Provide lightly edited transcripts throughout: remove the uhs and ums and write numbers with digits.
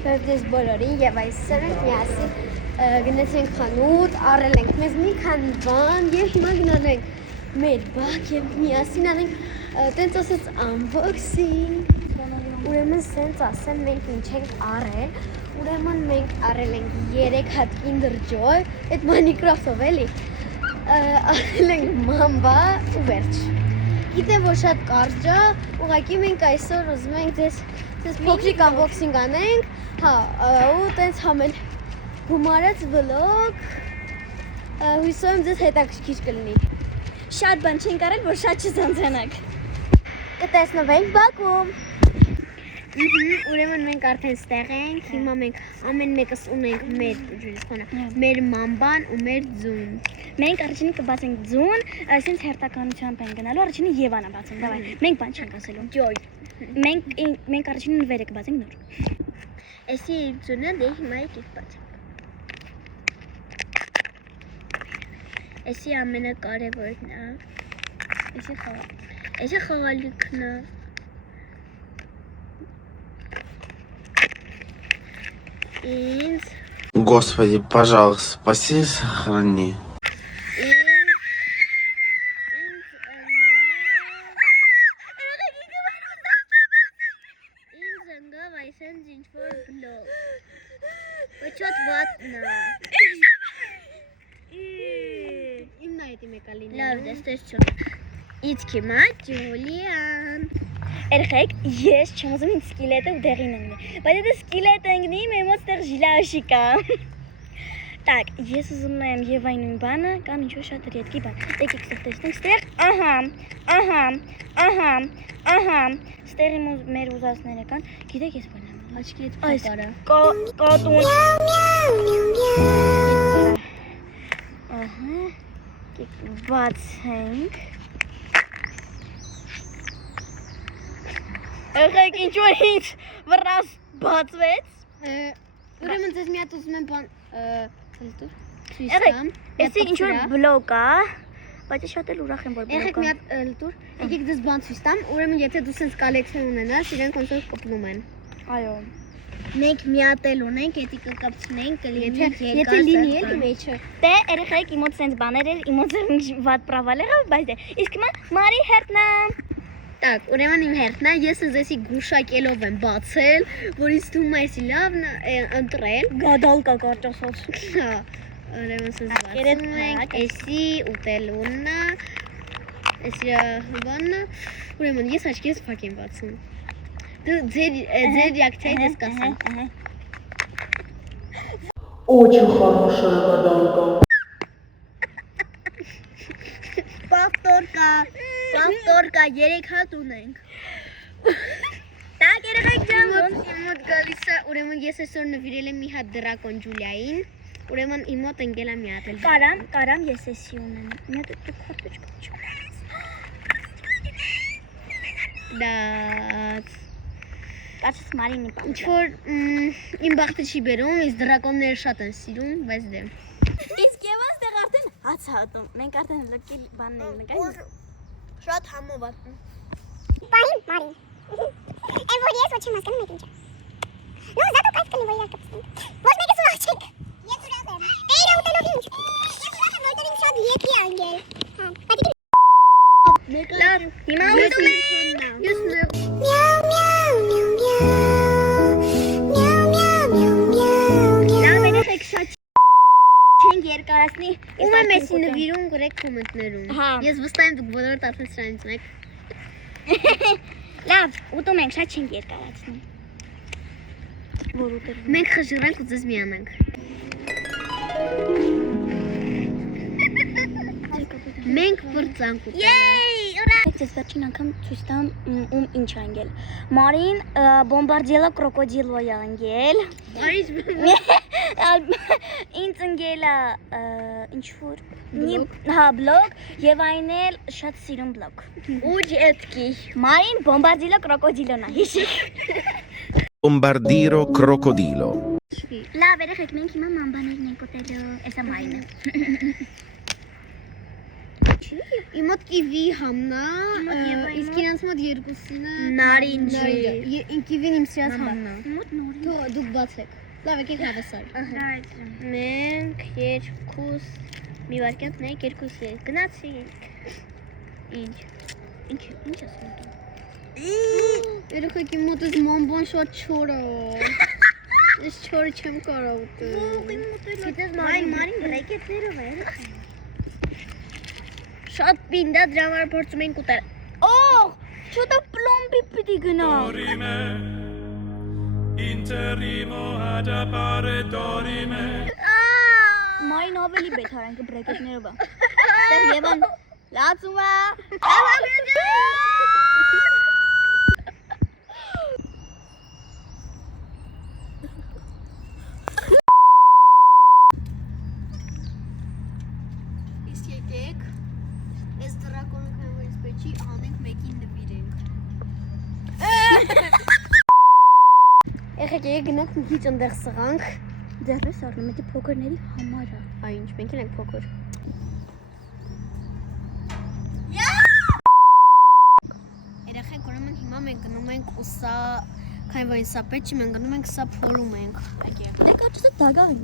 Վերջից բոլորին եւ այսօր ենք միասին գնացինք խանութ, առել ենք մեզ մի քանի բան եւ հիմա գնալու ենք մեր բակ եւ միասին անենք տենց ասած unboxing։ Ուրեմն սենց ասեմ մենք ինչ ենք առել։ Ուրեմն մենք առել ենք 3 հատ Kinder Joy, այդ Minecraft-ով էլի։ Առել ենք Mamba ու վերջ։ Գիտեմ որ շատ կարճ է, ուղղակի մենք այսօր ուզում ենք ձեզ փոքրիկ unboxing անենք, հա, ու տենց համել գումարած vlog, հույսով եմ ձեզ հետաքրքիր կլինի։ Շատ բան չենք արել, որ շատ չզանցանանք։ Կտեսնվենք բակում։ Ուրեմն մենք արդեն ստեղ ենք, հիմա մենք ամեն մեկս ունենք մեր մամբան ու մեր ձուն։ Մենք առաջինը կբացենք ձուն, այսինքն հերթականությամբ ենք գնալու, առաջինը Եվան է բացում, դավայ։ Մենք բան չենք ասելու։ Joy։ Մենք առաջինը վերը կբացենք նոր։ Էսի ձունը դե հիմա եկեք բացենք։ Էսի ամենակարևորն է։ Էսի խաղալիքն է։ Инс. Господи, пожалуйста, спаси и сохрани. Երեխեք, ես չեմ ուզում ինձ սկիլետը ու դեղին ընկնի, բայց եթե սկիլետը ընկնի, մեր մոտ ստեղ ժիլաշի կա։ Так, ես ուզում եմ Եվային նույն բանը կամ ինչ-որ շատ ռետկի բան։ Եկեք ստեղ տեսնենք, ստեղ, ահա, ստեղ մեր ուզածները կան, գիտեք ես բան եմ, աչքի հետ փոքարը։ Կատուն։ Ահա, բացենք։ Եղեք ինչ-որ ինձ վրաս բացվեց։ Ուրեմն ձեզ մի հատ ուզում եմ բան Եղեք, էսի ինչ-որ բլոկ է, բայց շատ էլ ուրախ եմ, որ բլոկ է։ Եղեք մի հատ լտուր, եկեք ձեզ բան ցույց տամ, ուրեմն եթե դու սենց կոլեկցիոն ունենաս, իրենք ոնց որ կպնում են։ Այո։ Մենք մի հատ էլ ունենք, եթե կկապցնենք, կլինի եթե լինի էլի մեջը։ Դե երեխեք իմոց սենց բաներ էր, իմոց վատ պրավալ եղավ, բայց դե, իսկ հիմա Մարի հերթն է։ Так, ուրեմն իմ հերթն է, ես զեսի գուշակելով եմ բացել, որ ինձ թվում է էսի լավն ընտրել։ Գադալ կա կարճ ասած։ Հա, ուրեմն սենց բացում ենք, էսի ուտելունն է, էսի բանն է, ուրեմն ես աչքիս փակ եմ բացում։ Դու ձեր реакциայից ես կասեմ։ Очень хорошая гадалка. Պավտորկա 3 հատ ունենք։ Так, երեխեք ջան։ Իմ մոտ գալիս է, ուրեմն ես այսօր նվիրել եմ մի հատ դրակոն Ջուլիային, ուրեմն իմ մոտ ընկել է մի հատ էլ։ Կարամ ես էսի ունեմ։ Մի հատ քարտոչկա չունես։ Դաց։ Կարծես Մարինի բան։ Ինչ որ իմ բախտը չի բերում, իսկ դրակոնները շատ են սիրում, բայց դե։ Իսկ Եվան ստեղ արդեն հաց հատում։ Մենք արդեն լոկի բանն ենք նկարում։ Շատ համոված։ Պարին, Մարին։ Եմ որ ես ոչ չեմ հասկանում մեկ ինչ է։ Ну, зато կայֆ կլինի, որ իրար կպստենք։ Ոչ մեկս ուրախ չենք։ Ես ուրախ եմ։ Տեյրը ուտելով ինչ։ Ես ուրախ եմ, որտեղ ինձ շատ ետի անգել։ Հա, բայց Լավ, հիմա ուտում ենք։ Ես Միաու, միաու, միաու, միաու, միաու, միաու։ Լավ, երեխեք շատ չենք երկարացնի։ ում եմ էսի նվիրում գրեք կոմենտներում։ Հա։ Ես վստահ եմ դուք բոլորդ արդեն սրանից եք։ Լավ, ուտում ենք, շատ չենք երկարացնի։ Որ ուտելու։ Մենք խժռանք ու ձեզ միանանք։ Մենք բրծանք ուտել։ Եյ, ուրա։ Ես վերջին անգամ ցույց տամ ում ինչ անգել։ Մարին բոմբարդիելա կրոկոդիլո է անգել։ Ինձ անգել է ինչ որ հա բլոկ եւ այն էլ շատ սիրուն բլոկ։ Ուջ էտքի։ Մարին բոմբարդիելա կրոկոդիլոն է, հիշի։ Bombardiro crocodilo. Լավ, երեխեք, մենք հիմա մամբաներն ենք ուտելու, էսա Մարինը։ Իմ մոտ կիվի համնա, մոտ Եվային իսկ մոտ- իրանց մոտ երկուսինը Նարինջի։ Կիվին իմ սիրած Մամա։ համնա։ Մոտ նորի։ Թող դուք բացեք։ Լավ եկեք հավասար։ Մենք երկուս մի վարքյան նայեք երկուսի գնացինք։ Ինչ ասում եմ։ Երեխեք իմ մոտ էս մամբան շատ չոր է։ Ես չորը չեմ կարող ուտել։ Գիտես Մարին բրեկետներով է։ Շատ պինդա դրա համար փորձում ենք ուտել։ Օ՜, շուտը պլոմբի պիտի գնա։ Dorime, interrimo ad appare dorime. Մարին ավելի բեթար ենք բրեկետներով է։ Ստեղ Եվան լացում է։ Իսկ եկեք, այս դրակոնը քանվից պեչի անենք մեկին նվիրենք։ Եղեք եկեք գնանք մի քիչ ընդեղ սղանք։ Ձեռս առնում եմ փոքրների համար է։ Այ ինչ, մենք ենք փոքր։ Երեխեք, ուրեմն հիմա մենք գնում ենք ու սա քայվային սա պեչի, մենք գնում ենք սա փորում ենք։ Եկեք։ Դե կաչը դագան։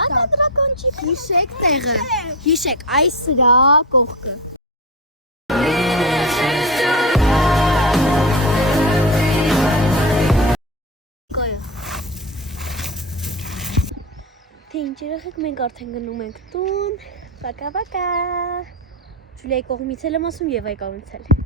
Բատա դրակոն չի։ Հիշեք տեղը։ Հիշեք այս սրա կողքը։ Գոյ։ Թե ինչ երեխեք մենք արդեն գնում ենք տուն։ Պակա։ Ջուլիայի կողմից էլ եմ ասում Եվայի կողմից էլ։